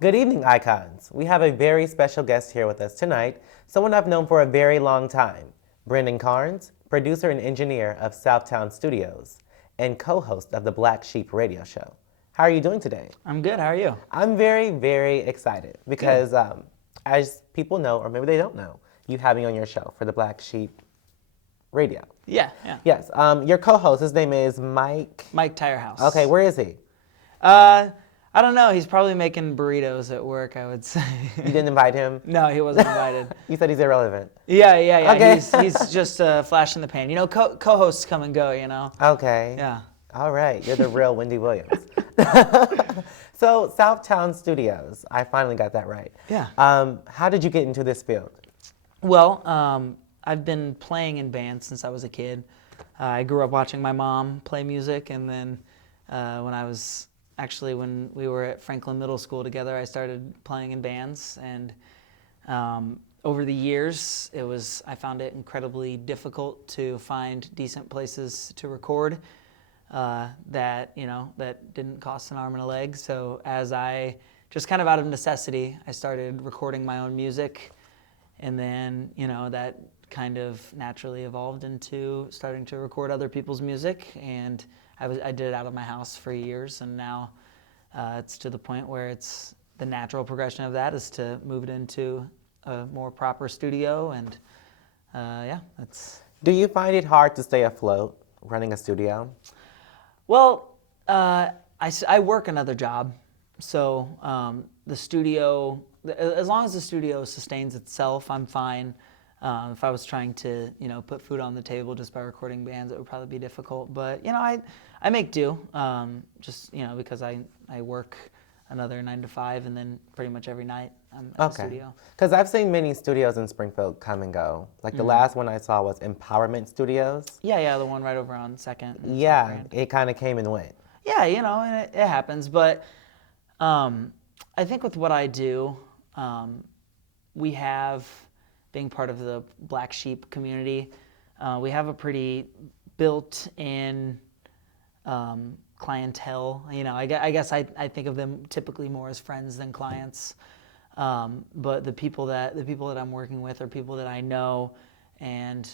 Good evening, icons. We have a very special guest here with us tonight, someone I've known for a very long time, Brendan Carnes, producer and engineer of Southtown Studios, and co-host of the Black Sheep radio show. How are you doing today? I'm good. How are you? I'm very, very excited because as people know, or maybe they don't know, you have me on your show for the Black Sheep radio. Yeah. Yes, your co-host, his name is Mike. Mike Tirehouse. Okay, where is he? I don't know. He's probably making burritos at work, I would say. You didn't invite him? No, he wasn't invited. You said he's irrelevant. Yeah. Okay. He's just a flash in the pan. You know, co-hosts come and go, you know? Okay. Yeah. All right, you're the real Wendy Williams. So, Southtown Studios, I finally got that right. Yeah. How did you get into this field? Well, I've been playing in bands since I was a kid. I grew up watching my mom play music, and then when we were at Franklin Middle School together, I started playing in bands, and over the years, I found it incredibly difficult to find decent places to record that didn't cost an arm and a leg. So as I just kind of out of necessity, I started recording my own music, and then that kind of naturally evolved into starting to record other people's music, and I did it out of my house for years, and now it's to the point where it's the natural progression of that is to move it into a more proper studio, and that's. Do you find it hard to stay afloat running a studio? Well, I work another job, so the studio, as long as the studio sustains itself, I'm fine. If I was trying to, put food on the table just by recording bands, it would probably be difficult. But, I make do, because I work another 9 to 5, and then pretty much every night I'm at the studio. Because I've seen many studios in Springfield come and go. Like the last one I saw was Empowerment Studios. Yeah, the one right over on 2nd. Yeah, it kind of came and went. Yeah, and it happens. But I think with what I do, we have, being part of the Black Sheep community, we have a pretty built-in clientele. I guess I think of them typically more as friends than clients. But the people that I'm working with are people that I know, and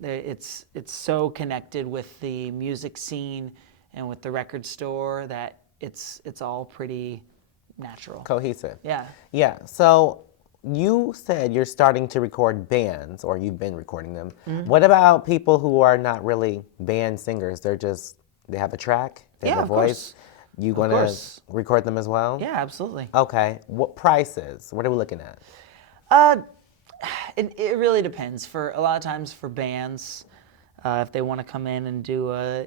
it's so connected with the music scene and with the record store that it's all pretty natural. Cohesive. Yeah. Yeah. So you said you're starting to record bands, or you've been recording them. Mm-hmm. What about people who are not really band singers? They have a track, they have a voice. Course. You going to record them as well? Yeah, absolutely. Okay. What prices? What are we looking at? It really depends. For a lot of times for bands, if they want to come in and do a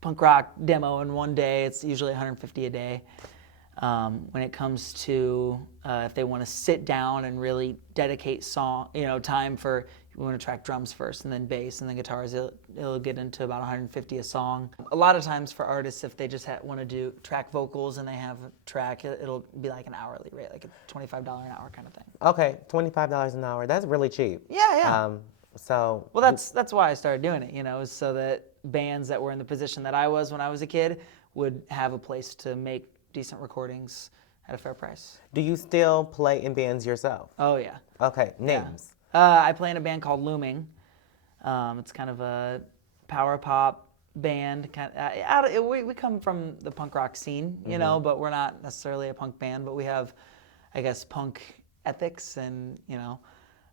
punk rock demo in one day, it's usually $150 a day. When it comes to if they want to sit down and really dedicate time for, we want to track drums first and then bass and then guitars, it'll get into about $150 a song. A lot of times for artists, if they just want to do track vocals and they have a track, it'll be like an hourly rate, like a $25 an hour kind of thing. Okay, $25 an hour. That's really cheap. Yeah. Well, that's why I started doing it, is so that bands that were in the position that I was when I was a kid would have a place to make decent recordings at a fair price. Do you still play in bands yourself? Oh, yeah. Okay, names. Yeah. I play in a band called Looming. It's kind of a power pop band. We come from the punk rock scene, but we're not necessarily a punk band, but we have, I guess, punk ethics and,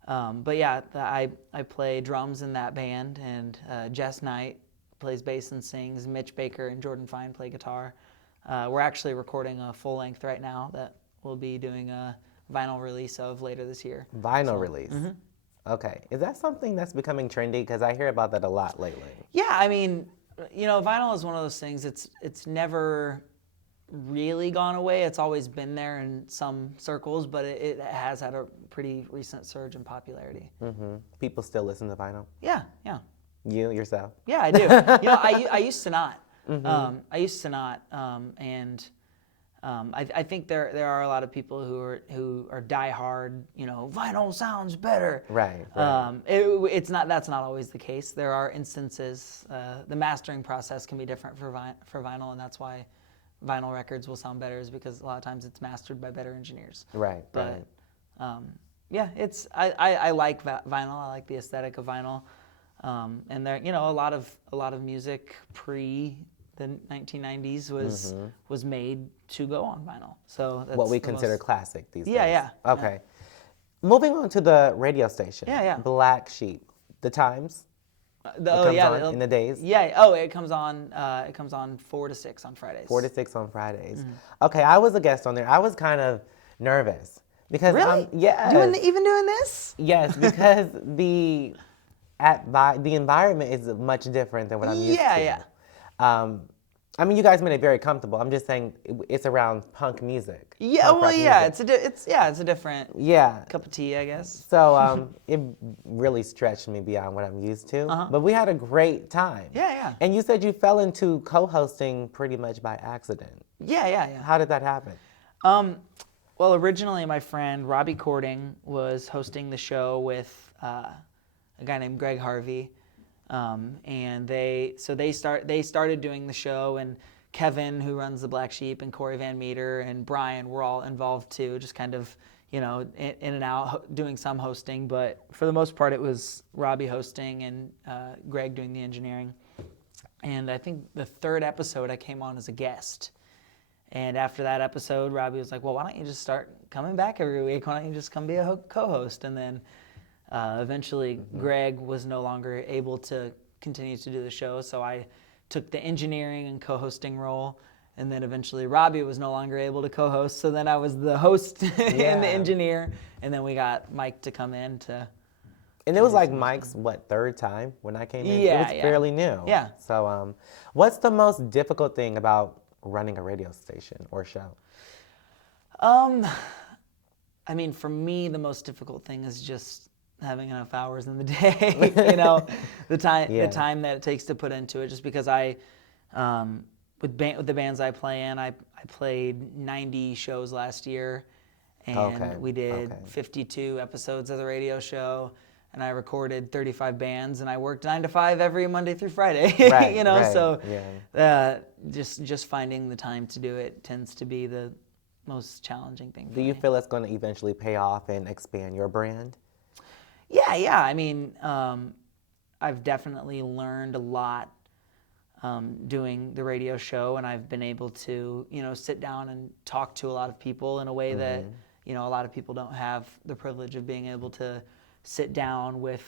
but yeah, I play drums in that band, and Jess Knight plays bass and sings. Mitch Baker and Jordan Fine play guitar. We're actually recording a full length right now that we'll be doing a vinyl release of later this year. Vinyl release? Mm-hmm. Okay. Is that something that's becoming trendy? Because I hear about that a lot lately. Yeah, vinyl is one of those things, it's never really gone away. It's always been there in some circles, but it has had a pretty recent surge in popularity. Mm-hmm. People still listen to vinyl? Yeah. You, yourself? Yeah, I do. I used to not. Mm-hmm. I think there are a lot of people who are diehard. Vinyl sounds better. Right. That's not always the case. There are instances. The mastering process can be different for vinyl, and that's why vinyl records will sound better is because a lot of times it's mastered by better engineers. Right. But yeah, I like vinyl. I like the aesthetic of vinyl. And there, a lot of music pre the 1990s was made to go on vinyl. So that's what we consider classic these days. Yeah. Okay. Moving on to the radio station. Yeah. Black Sheep. The times. In the days. Yeah. Oh, it comes on. It comes on 4 to 6 on Fridays. 4 to 6 on Fridays. Okay, I was a guest on there. I was kind of nervous because really, yes, even doing this. Yes, because the environment is much different than what I'm used to. Yeah. I mean, you guys made it very comfortable. I'm just saying it's around punk music. Yeah, punk well, yeah, music. it's a different cup of tea, I guess. So it really stretched me beyond what I'm used to. But we had a great time. Yeah. And you said you fell into co-hosting pretty much by accident. Yeah. How did that happen? Well, originally my friend Robbie Cording was hosting the show with a guy named Greg Harvey. And they started doing the show, and Kevin, who runs the Black Sheep, and Corey Van Meter and Brian were all involved too, just kind of, in and out doing some hosting, but for the most part it was Robbie hosting and Greg doing the engineering. And I think the third episode I came on as a guest. And after that episode, Robbie was like, well, why don't you just start coming back every week? Why don't you just come be a co-host? And then eventually, Greg was no longer able to continue to do the show, so I took the engineering and co-hosting role. And then eventually, Robbie was no longer able to co-host, so then I was the host and the engineer. And then we got Mike to come in to. And it was like Mike's third time when I came in. Yeah, it was fairly new. Yeah. So, what's the most difficult thing about running a radio station or show? I mean, for me, the most difficult thing is just having enough hours in the day, the time that it takes to put into it. Just because with the bands I play in, I played 90 shows last year, and we did 52 episodes of the radio show, and I recorded 35 bands, and I worked 9 to 5 every Monday through Friday. Just finding the time to do it tends to be the most challenging thing for me. Do you feel it's going to eventually pay off and expand your brand? Yeah. I mean, I've definitely learned a lot doing the radio show, and I've been able to, sit down and talk to a lot of people in a way that, a lot of people don't have the privilege of being able to sit down with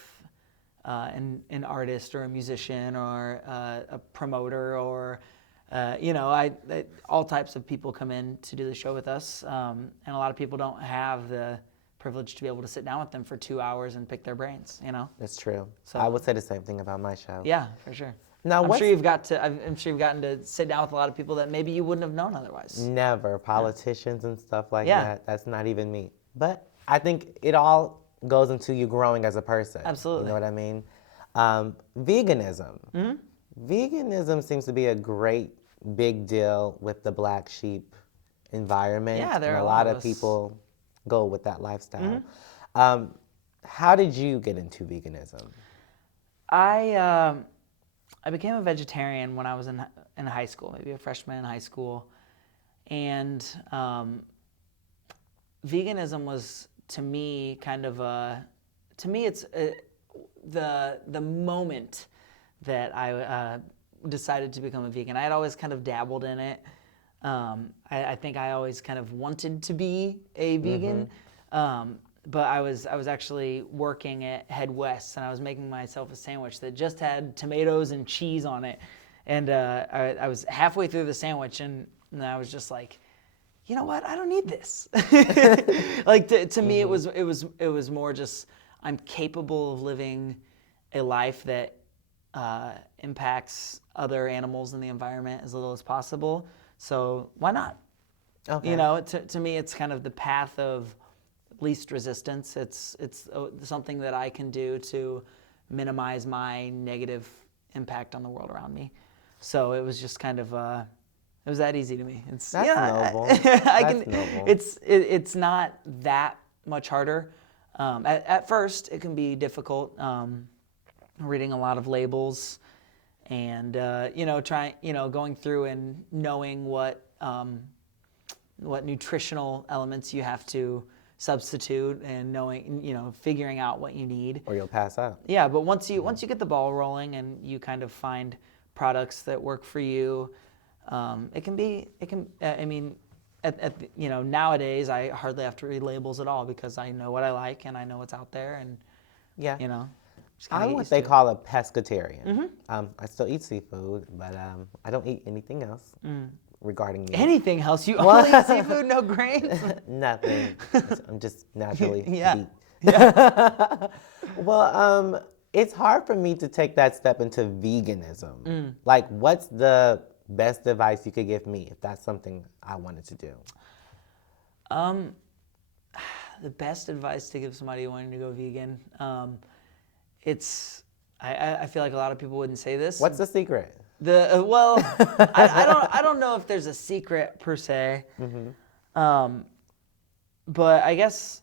an artist or a musician or a promoter or, all types of people come in to do the show with us, and a lot of people don't have the privilege to be able to sit down with them for 2 hours and pick their brains. That's true. So I would say the same thing about my show. Yeah, for sure. Now, I'm sure you've gotten to sit down with a lot of people that maybe you wouldn't have known otherwise. Never. Politicians and stuff like that. That's not even me. But I think it all goes into you growing as a person. Absolutely. You know what I mean? Veganism. Mm-hmm. Veganism seems to be a great big deal with the Black Sheep environment. Yeah, there are a lot of people go with that lifestyle. How did you get into veganism? I became a vegetarian when I was in high school, maybe a freshman in high school, and veganism was to me it's the moment that I decided to become a vegan. I had always kind of dabbled in it. I think I always kind of wanted to be a vegan, but I was actually working at Head West, and I was making myself a sandwich that just had tomatoes and cheese on it. And I was halfway through the sandwich, and I was just like, you know what? I don't need this. Like to me, it was more just I'm capable of living a life that impacts other animals in the environment as little as possible. So why not? Okay. To me, it's kind of the path of least resistance. It's something that I can do to minimize my negative impact on the world around me. So it was just kind of it was that easy to me. That's noble. Noble. It's not that much harder. At first, it can be difficult. Reading a lot of labels, and going through and knowing what what nutritional elements you have to substitute, and knowing, figuring out what you need. Or you'll pass out. Yeah, but once you get the ball rolling and you kind of find products that work for you, nowadays I hardly have to read labels at all because I know what I like and I know what's out there, and Yeah. just kinda I'm get what used they to it. call a pescatarian. I still eat seafood, but I don't eat anything else regarding meat. Anything else? You only eat seafood, no grains? Nothing. I'm just naturally Yeah. beat. Well, it's hard for me to take that step into veganism. Like, what's the best advice you could give me if that's something I wanted to do? The best advice to give somebody wanting to go vegan, I feel like a lot of people wouldn't say this. What's the secret? I don't know if there's a secret per se, but I guess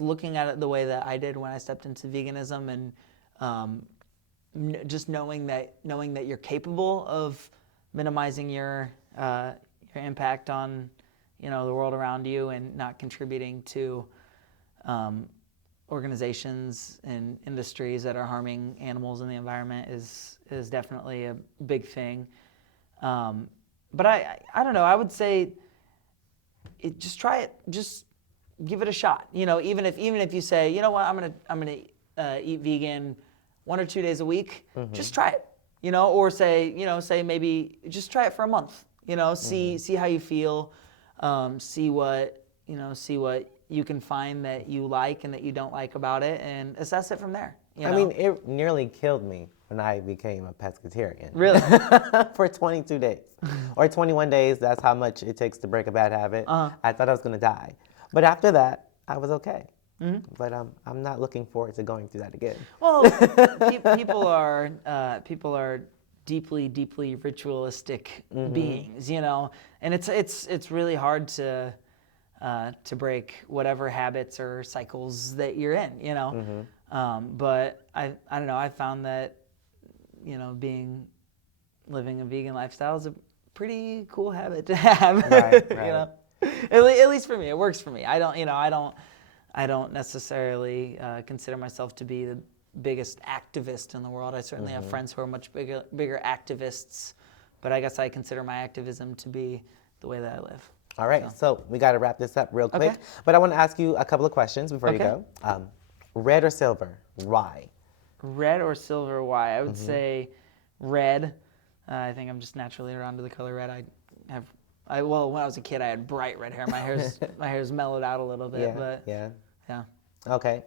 looking at it the way that I did when I stepped into veganism, and just knowing that you're capable of minimizing your impact on the world around you, and not contributing to organizations and industries that are harming animals and the environment is definitely a big thing. But I don't know. I would say just try it. Just give it a shot. Even if you say, you know what, I'm gonna eat vegan 1 or 2 days a week. Just try it. Or say maybe just try it for a month. See how you feel. See what you can find that you like and that you don't like about it, and assess it from there. I mean, it nearly killed me when I became a pescatarian. Really? For 22 days. Or 21 days, that's how much it takes to break a bad habit. I thought I was going to die. But after that, I was okay. But I'm not looking forward to going through that again. Well, people are deeply, deeply ritualistic beings, and it's really hard to break whatever habits or cycles that you're in, But I don't know. I found that living a vegan lifestyle is a pretty cool habit to have. Right. At least for me, it works for me. I don't necessarily consider myself to be the biggest activist in the world. I certainly have friends who are much bigger activists, but I guess I consider my activism to be the way that I live. All right, so we got to wrap this up real quick. Okay. But I want to ask you a couple of questions before you Okay. go. Red or silver? Why? Red or silver? Why? I would say red. I think I'm just naturally drawn to the color red. When I was a kid, I had bright red hair. My hair's mellowed out a little bit, but Yeah. yeah. Okay.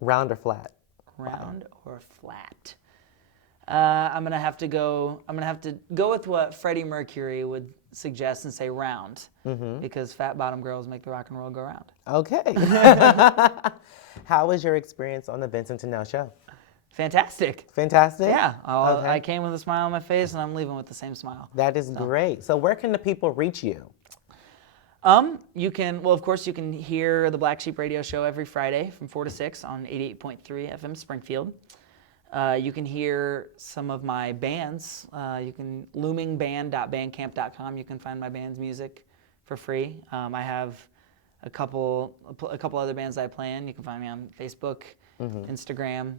Round or flat? Round or flat? I'm gonna have to go with what Freddie Mercury would suggest and say round, because fat bottom girls make the rock and roll go round. Okay. How was your experience on the Vincent-Tennell show? Fantastic. Fantastic? Yeah. Okay. I came with a smile on my face, and I'm leaving with the same smile. That is great. So where can the people reach you? Of course, you can hear the Black Sheep Radio Show every Friday from 4 to 6 on 88.3 FM Springfield. You can hear some of my bands. You can loomingband.bandcamp.com. You can find my band's music for free. I have a couple other bands that I play in. You can find me on Facebook, Instagram.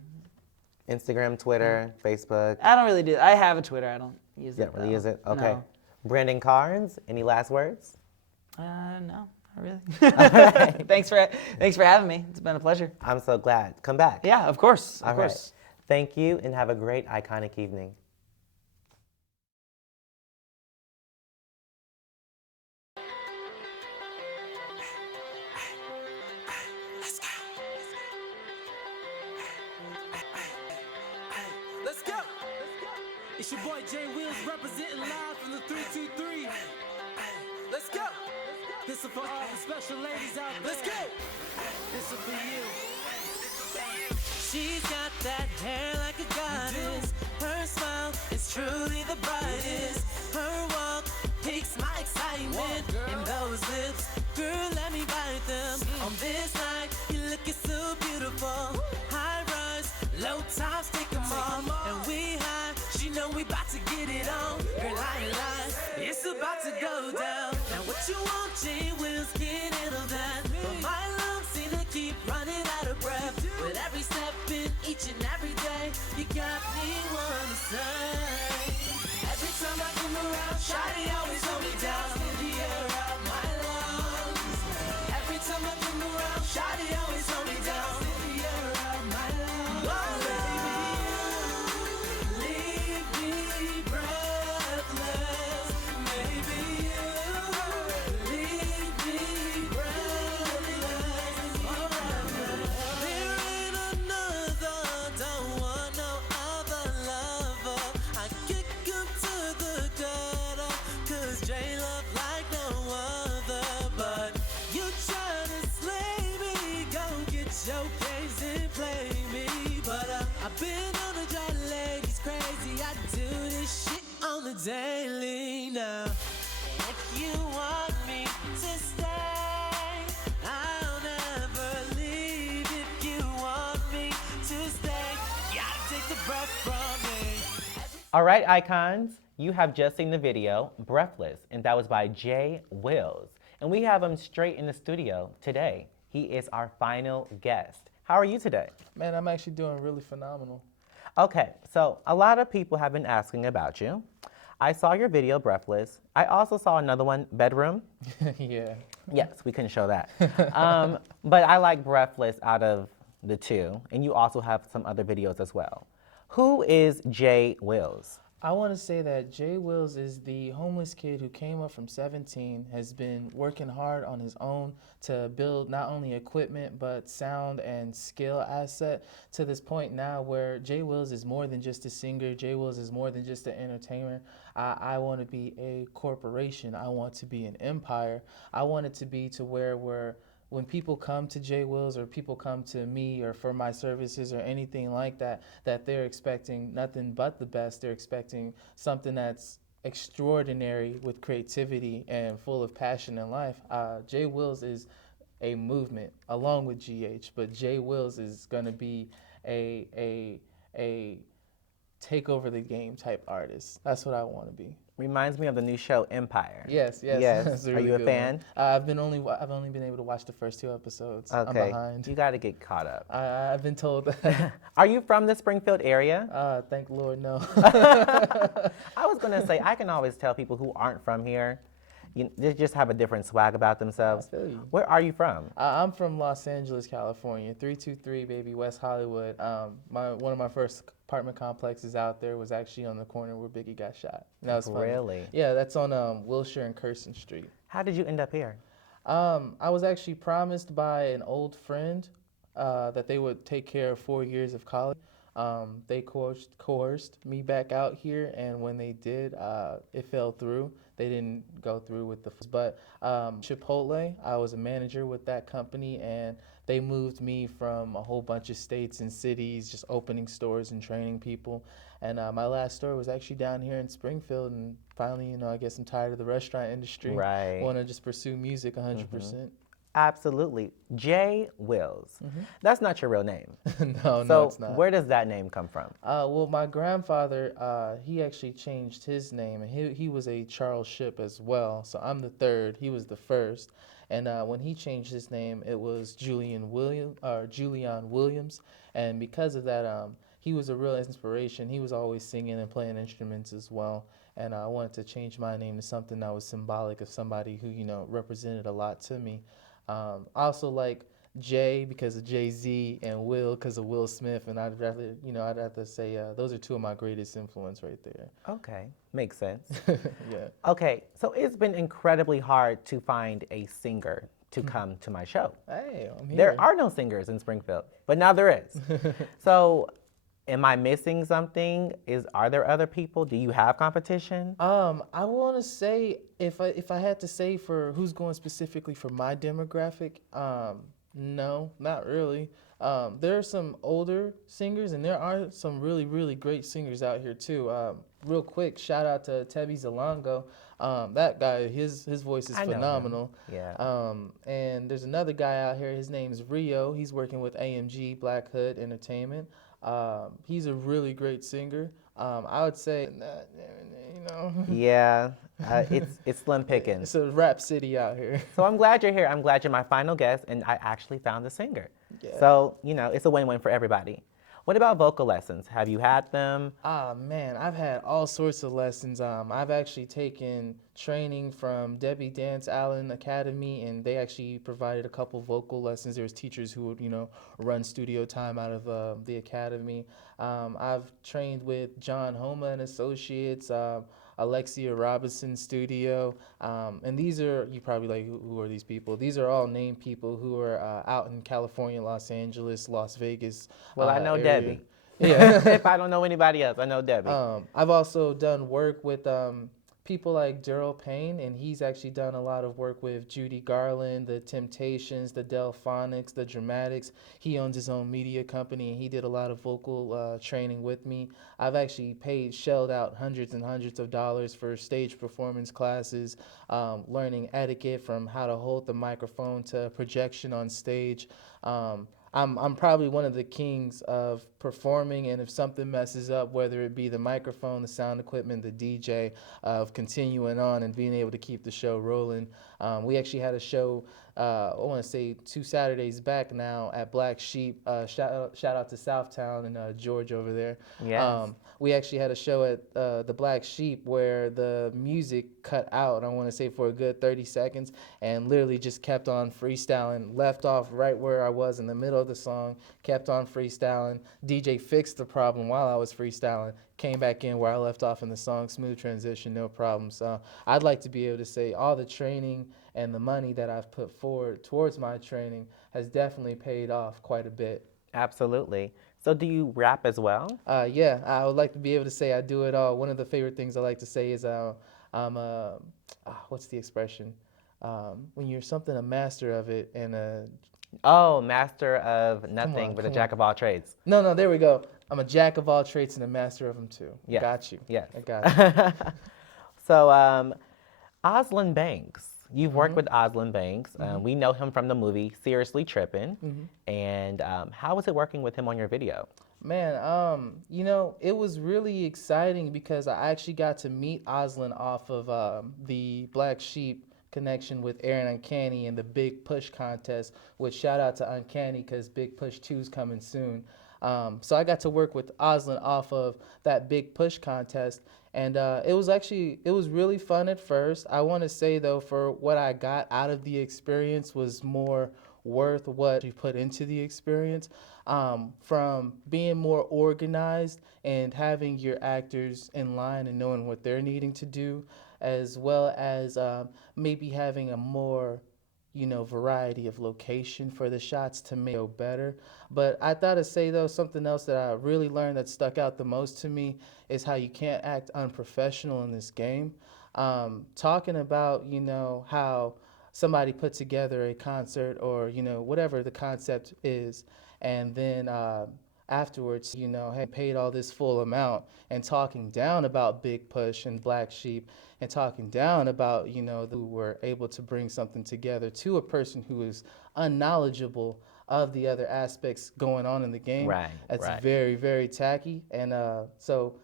Instagram, Twitter, Facebook. I don't really do. I have a Twitter. I don't use it. You don't really use it? Okay. No. Brandon Carnes, any last words? No, not really. Thanks for having me. It's been a pleasure. I'm so glad. Come back. Yeah, of course. All Of course. right. Thank you, and have a great, iconic evening. Let's go. It's your boy Jayy Wheels representing live from the 323. Let's go. This is for all the special ladies out there. Let's go. This is for you. She's got that hair like a goddess. Her smile is truly the brightest. Her walk piques my excitement. And those lips, girl, let me bite them. On this night, you're looking so beautiful. High rise, low tops, take them off. And we high, she know we about to get it on. Girl, I ain't lying, it's about to go you want, Jayy Wills can't handle that. But my lungs seem to keep running out of breath. With every step in each and every day, you got me wanna say. Every time I come around, shawty always hold me down. In the air out my lungs. Every time I come around, shawty always hold me down. In the air out my lungs. Oh, baby, leave me breathless. Maybe you leave me breathless. There ain't another, don't want no other lover. I kick him to the gutter, 'cause Jay love like no other. But you tryna slay me, go get your case and play me. But I've been on the dry ladies crazy. I do this shit on the daily now. If you want me to stay, I'll never leave. If you want me to stay, gotta take the breath from me. All right, icons, you have just seen the video, Breathless, and that was by Jayy Wills. And we have him straight in the studio today. He is our final guest. How are you today? Man, I'm actually doing really phenomenal. Okay, so a lot of people have been asking about you. I saw your video, Breathless. I also saw another one, Bedroom. Yeah. Yes, we couldn't show that. But I like Breathless out of the two, and you also have some other videos as well. Who is Jayy Wills? I want to say that Jayy Wills is the homeless kid who came up from 17, has been working hard on his own to build not only equipment but sound and skill asset to this point now where Jayy Wills is more than just a singer. Jayy Wills is more than just an entertainer. I want to be a corporation. I want to be an empire. I want it to be to where when people come to Jayy Wills or people come to me or for my services or anything like that, that they're expecting nothing but the best. They're expecting something that's extraordinary with creativity and full of passion in life. Jayy Wills is a movement along with GH, but Jayy Wills is going to be a take over the game type artist. That's what I want to be. Reminds me of the new show, Empire. Yes. Yes. That's a Are really you a good fan? one. I've only been able to watch the first 2 episodes. I'm Okay. behind. You got to get caught up. I've been told that. Are you from the Springfield area? Thank Lord, no. I was going to say, I can always tell people who aren't from here, they just have a different swag about themselves. I feel you. Where are you from? I'm from Los Angeles, California, 323, baby, West Hollywood. One of my first apartment complexes out there was actually on the corner where Biggie got shot. And that was funny. Really? Yeah, that's on Wilshire and Kirsten Street. How did you end up here? I was actually promised by an old friend that they would take care of 4 years of college. They coerced me back out here, and when they did, it fell through. They didn't go through with but Chipotle, I was a manager with that company, and they moved me from a whole bunch of states and cities, just opening stores and training people. And my last store was actually down here in Springfield, and finally, I guess I'm tired of the restaurant industry. Right. Want to just pursue music 100%. Absolutely. Jayy Wills. That's not your real name. No, So it's not. where does that name come from? Well, my grandfather, he actually changed his name, and he was a Charles Shipp as well. So I'm the third. He was the first. And when he changed his name, it was Julian Williams. And because of that, he was a real inspiration. He was always singing and playing instruments as well. And I wanted to change my name to something that was symbolic of somebody who, represented a lot to me. I also like Jay because of Jay-Z and Will because of Will Smith, and I'd rather say those are 2 of my greatest influence right there. Okay, makes sense. Yeah. Okay, so it's been incredibly hard to find a singer to come to my show. Hey, I'm here. There are no singers in Springfield, but now there is. So am I missing something? Are there other people? Do you have competition? I want to say if I had to say for who's going specifically for my demographic, no, not really. There are some older singers, and there are some really, really great singers out here too. Real quick, shout out to Tebby Zalongo. That guy, his voice is I know him. phenomenal. Yeah. And there's another guy out here. His name's Rio. He's working with AMG Black Hood Entertainment. He's a really great singer. I would say, you know, Yeah, it's slim pickings. it's a rap city out here. So I'm glad you're here. I'm glad you're my final guest, and I actually found the singer. Yeah. So, it's a win-win for everybody. What about vocal lessons? Have you had them? Ah, man, I've had all sorts of lessons. I've actually taken training from Debbie Dance Allen Academy, and they actually provided a couple vocal lessons. There was teachers who would, run studio time out of the academy. I've trained with John Homa and Associates, Alexia Robinson Studio, and these are, you probably like, who are these people? These are all named people who are out in California, Los Angeles, Las Vegas. Well, I know area. Debbie. Yeah. If I don't know anybody else, I know Debbie. I've also done work with people like Daryl Payne, and he's actually done a lot of work with Judy Garland, the Temptations, the Delphonics, the Dramatics. He owns his own media company, and he did a lot of vocal training with me. I've actually shelled out hundreds and hundreds of dollars for stage performance classes, learning etiquette from how to hold the microphone to projection on stage. I'm probably one of the kings of performing, and if something messes up, whether it be the microphone, the sound equipment, the DJ, of continuing on and being able to keep the show rolling. We actually had a show, I want to say 2 Saturdays back now at Black Sheep. Shout out to Southtown and George over there. Yes. We actually had a show at the Black Sheep where the music cut out, I want to say for a good 30 seconds, and literally just kept on freestyling, left off right where I was in the middle of the song, kept on freestyling. DJ fixed the problem while I was freestyling, came back in where I left off in the song, smooth transition, no problem. So I'd like to be able to say all the training and the money that I've put forward towards my training has definitely paid off quite a bit. Absolutely. So do you rap as well? Yeah, I would like to be able to say I do it all. One of the favorite things I like to say is what's the expression? When you're something a master of it and Oh, master of nothing, but a come jack of all trades. no, there we go. I'm a jack of all trades and a master of them too. Yes. Got you. Yes. I got you. So, Oslin Banks. You've worked with Oslin Banks. We know him from the movie Seriously Trippin'. And how was it working with him on your video? Man, it was really exciting because I actually got to meet Oslin off of the Black Sheep connection with Aaron Uncanny and the Big Push contest, which shout out to Uncanny because Big Push 2 is coming soon. So I got to work with Oslin off of that Big Push contest, and it was really fun at first. I want to say though, for what I got out of the experience was more worth what you put into the experience. From being more organized and having your actors in line and knowing what they're needing to do, as well as maybe having a more variety of location for the shots to make it better. But I thought to say though, something else that I really learned that stuck out the most to me is how you can't act unprofessional in this game. Talking about how somebody put together a concert or whatever the concept is, and then afterwards had paid all this full amount, and talking down about Big Push and Black Sheep, and talking down about who were able to bring something together to a person who is unknowledgeable of the other aspects going on in the game. Right. That's right. very, very tacky. And so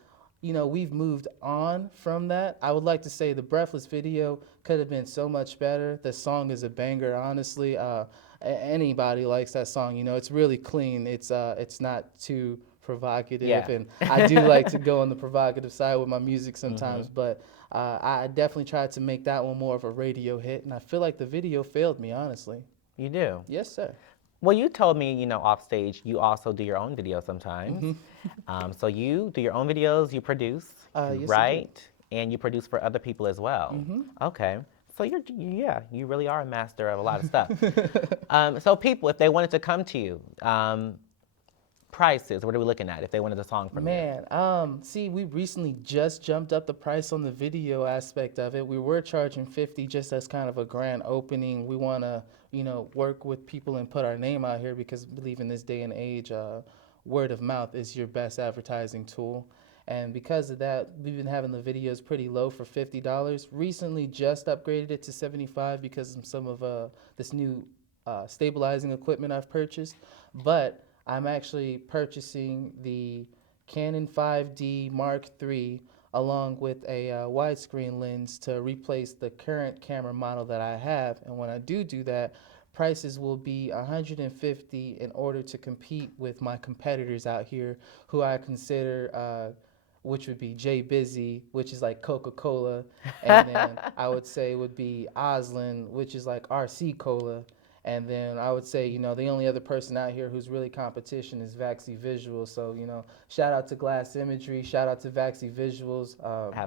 we've moved on from that. I would like to say the Breathless video could have been so much better. The song is a banger, honestly. Anybody likes that song. It's really clean. It's not too provocative, Yeah. and I do like to go on the provocative side with my music sometimes, but I definitely tried to make that one more of a radio hit, and I feel like the video failed me, honestly. You do? Yes, sir. Well, you told me, off stage, you also do your own videos sometimes. So you do your own videos, you produce, Yes, I do. right? And you produce for other people as well. Okay. So you really are a master of a lot of stuff. So people, if they wanted to come to you, prices, what are we looking at if they wanted a song from you? Man, see, we recently just jumped up the price on the video aspect of it. We were charging $50 just as kind of a grand opening. We want to, work with people and put our name out here because I believe in this day and age, word of mouth is your best advertising tool. And because of that, we've been having the videos pretty low for $50. Recently just upgraded it to $75 because of some of this new stabilizing equipment I've purchased. But I'm actually purchasing the Canon 5D Mark III along with a widescreen lens to replace the current camera model that I have. And when I do that, prices will be 150 in order to compete with my competitors out here, who I consider, which would be Jay Busy, which is like Coca-Cola, and then I would say would be Oslin, which is like RC Cola. And then I would say, the only other person out here who's really competition is Vaxi Visuals. So, shout out to Glass Imagery, shout out to Vaxi Visuals.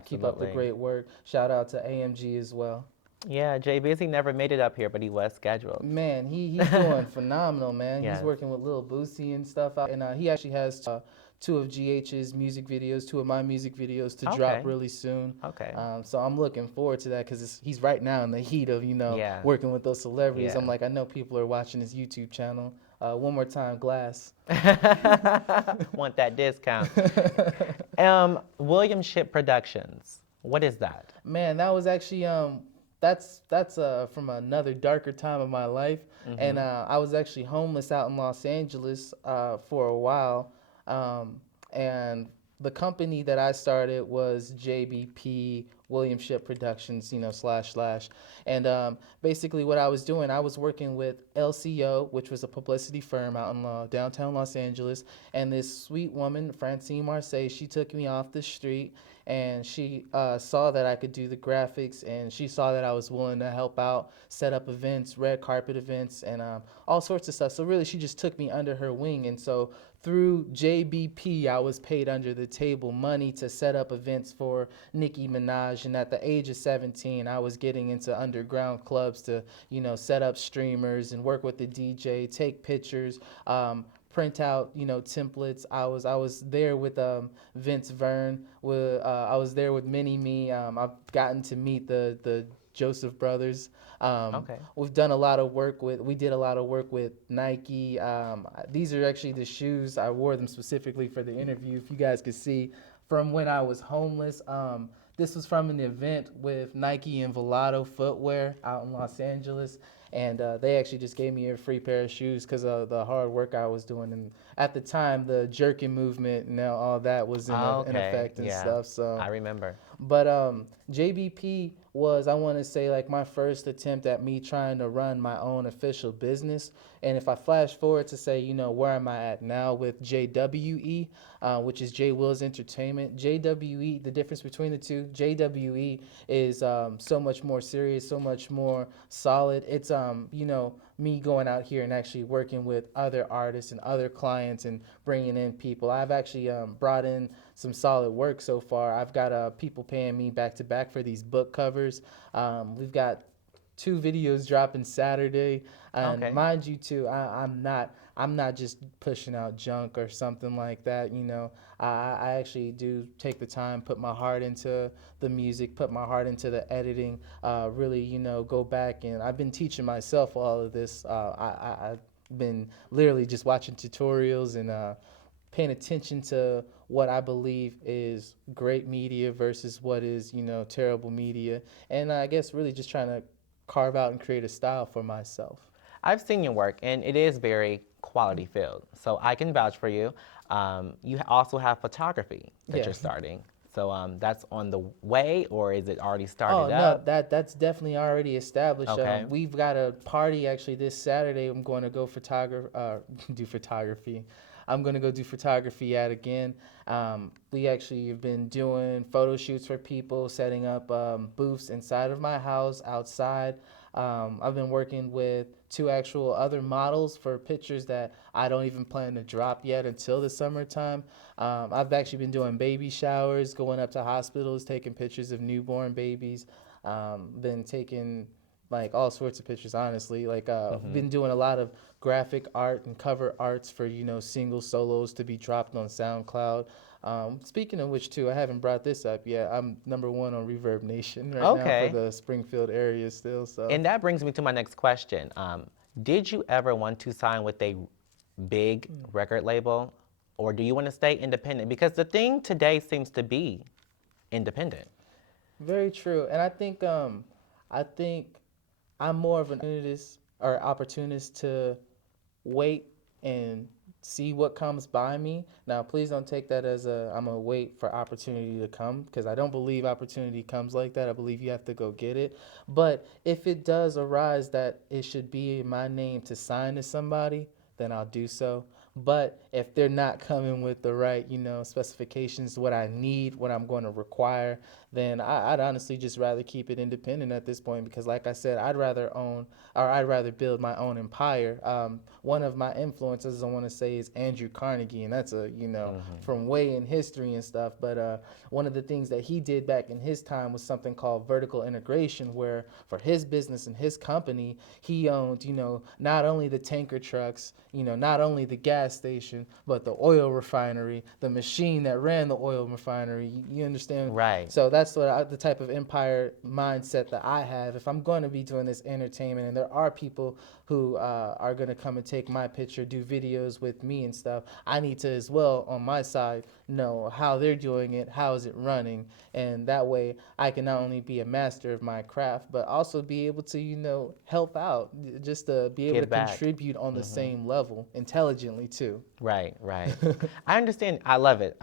Keep up the Absolutely. great work. Shout out to AMG as well. Yeah, Jay Busy never made it up here, but he was scheduled. Man, he's doing phenomenal, man. He's Yes. working with Lil Boosie and stuff out, and he actually has two of GH's music videos, two of my music videos to drop Okay. really soon. Okay. So I'm looking forward to that because he's right now in the heat of Yeah. working with those celebrities. Yeah. I'm like, I know people are watching his YouTube channel. One more time, Glass. Want that discount. William Ship Productions. What is that? Man, that was actually that's from another darker time of my life, and I was actually homeless out in Los Angeles for a while, and the company that I started was JBP William Ship Productions, // and basically what I was doing, I was working with LCO, which was a publicity firm out in downtown Los Angeles, and this sweet woman, Francine Marseille, she took me off the street, and she saw that I could do the graphics, and she saw that I was willing to help out, set up events, red carpet events, and all sorts of stuff. So really, she just took me under her wing, and so through JBP, I was paid under the table money to set up events for Nicki Minaj, and at the age of 17, I was getting into underground clubs to, set up streamers and work with the DJ, take pictures, print out, templates. I was there with Vince Vern. I was there with Mini Me. I've gotten to meet the Joseph brothers. Okay. We did a lot of work with Nike. These are actually the shoes. I wore them specifically for the interview. If you guys could see from when I was homeless. This was from an event with Nike and Velato footwear out in Los Angeles. And they actually just gave me a free pair of shoes because of the hard work I was doing. And at the time, the jerking movement and all that was in effect and yeah. stuff. So I remember. But JBP was, I want to say, like my first attempt at me trying to run my own official business. And if I flash forward to say, where am I at now with JWE, which is Jay Wills Entertainment. JWE, the difference between the two, JWE is so much more serious, so much more solid. It's, me going out here and actually working with other artists and other clients and bringing in people. I've actually brought in some solid work so far. I've got people paying me back to back for these book covers. We've got 2 videos dropping Saturday, and Okay. mind you too, I'm not just pushing out junk or something like that. I actually do take the time, put my heart into the music, put my heart into the editing, really, go back, and I've been teaching myself all of this. I've been literally just watching tutorials and paying attention to what I believe is great media versus what is, terrible media. And I guess really just trying to carve out and create a style for myself. I've seen your work, and it is very quality filled. So I can vouch for you. You also have photography that Yeah. you're starting. So that's on the way, or is it already started Oh, up? no, that's definitely already established. Okay. We've got a party actually this Saturday. I'm going to go do photography. I'm going to go do photography at again. We actually have been doing photo shoots for people, setting up booths inside of my house, outside. I've been working with 2 actual other models for pictures that I don't even plan to drop yet until the summertime. I've actually been doing baby showers, going up to hospitals, taking pictures of newborn babies. Been taking like all sorts of pictures, honestly. Like been doing a lot of graphic art and cover arts for single solos to be dropped on SoundCloud. Speaking of which, too, I haven't brought this up yet. I'm #1 on Reverb Nation right Okay. now for the Springfield area still. So And that brings me to my next question. Did you ever want to sign with a big record label, or do you want to stay independent? Because the thing today seems to be independent. very true, and I think I'm more of an opportunist to wait and see what comes by me. Now, please don't take that as I'm going to wait for opportunity to come, because I don't believe opportunity comes like that. I believe you have to go get it. But if it does arise that it should be in my name to sign to somebody, then I'll do so. But if they're not coming with the right, specifications, what I need, what I'm going to require, then I'd honestly just rather keep it independent at this point, because like I said, I'd rather build my own empire. One of my influences, I want to say, is Andrew Carnegie, and that's from way in history and stuff. But one of the things that he did back in his time was something called vertical integration, where for his business and his company, he owned, not only the tanker trucks, not only the gas station, but the oil refinery, the machine that ran the oil refinery. You understand? Right. So that's the type of empire mindset that I have. If I'm going to be doing this entertainment, and there are people who are going to come and take my picture, do videos with me and stuff, I need to as well, on my side, know how they're doing it, how is it running, and that way I can not only be a master of my craft, but also be able to, help out, just to be able Give to back. contribute on the same level, intelligently too. Right. I understand. I love it.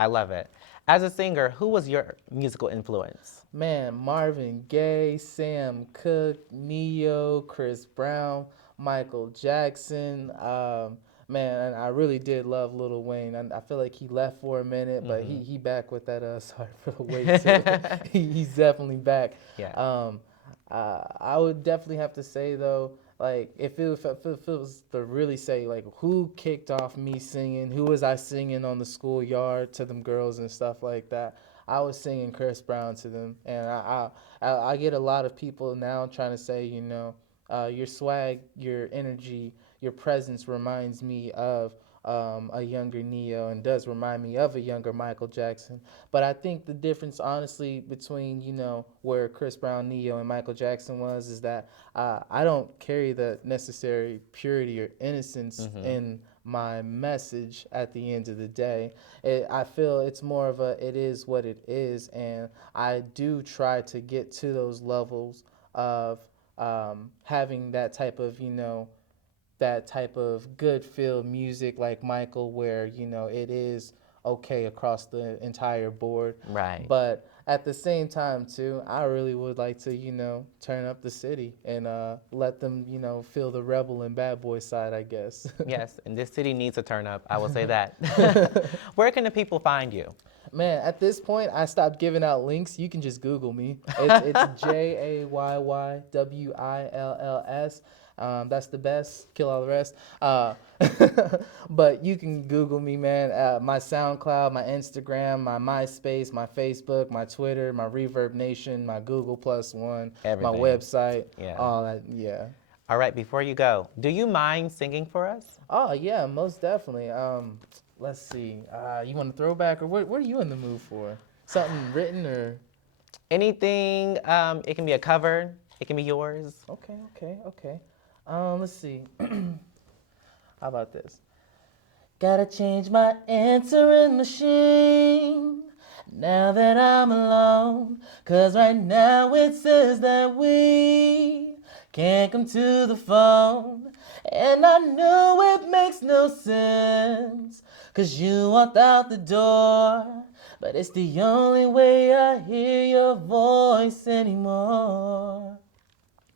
As a singer, who was your musical influence? Man, Marvin Gaye, Sam Cooke, Neo, Chris Brown, Michael Jackson. Man, and I really did love Lil Wayne. I feel like he left for a minute, but he back with that. Sorry for the wait. Too. He's definitely back. Yeah. I would definitely have to say though, like if it was to really say like who kicked off me singing, who was I singing on the schoolyard to them girls and stuff like that, I was singing Chris Brown to them. And I get a lot of people now trying to say, your swag, your energy, your presence reminds me of a younger Neo, and does remind me of a younger Michael Jackson. But I think the difference, honestly, between, where Chris Brown, Neo, and Michael Jackson is that I don't carry the necessary purity or innocence in my message at the end of the day. I feel it's more of it is what it is, and I do try to get to those levels of having that type of good feel music like Michael, where it is okay across the entire board. Right. But at the same time too, I really would like to turn up the city and let them feel the rebel and bad boy side, I guess. Yes, and this city needs a turn up. I will say that. Where can the people find you? Man, at this point, I stopped giving out links. You can just Google me. It's JayWills. That's the best. Kill all the rest. But you can Google me, man. My SoundCloud, my Instagram, my MySpace, my Facebook, my Twitter, my Reverb Nation, my Google +1, Everything. my website, Yeah. all that. Yeah. All right, before you go, do you mind singing for us? Oh yeah, most definitely. Let's see. You want a throwback, or what are you in the mood for? Something written or? Anything. It can be a cover. It can be yours. Okay. Let's see. How about this? Gotta change my answering machine now that I'm alone, 'cause right now it says that we can't come to the phone. And I know it makes no sense, 'cause you walked out the door, but it's the only way I hear your voice anymore.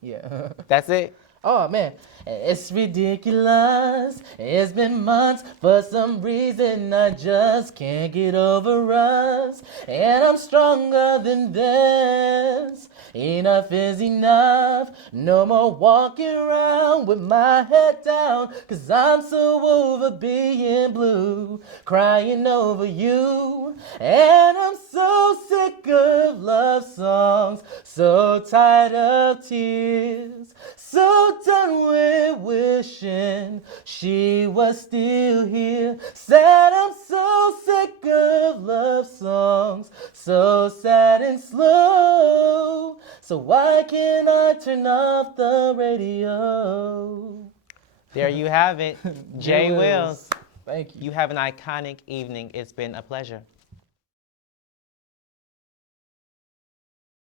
Yeah. That's it? Oh man, it's ridiculous. It's been months, for some reason I just can't get over us. And I'm stronger than this. Enough is enough. No more walking around with my head down, 'cause I'm so over being blue, crying over you. And I'm so sick of love songs, so tired of tears, so done with wishing she was still here. Said I'm so sick of love songs, so sad and slow. So why can't I turn off the radio? There you have it. Jayy Wills. Thank you. You have an iconic evening. It's been a pleasure.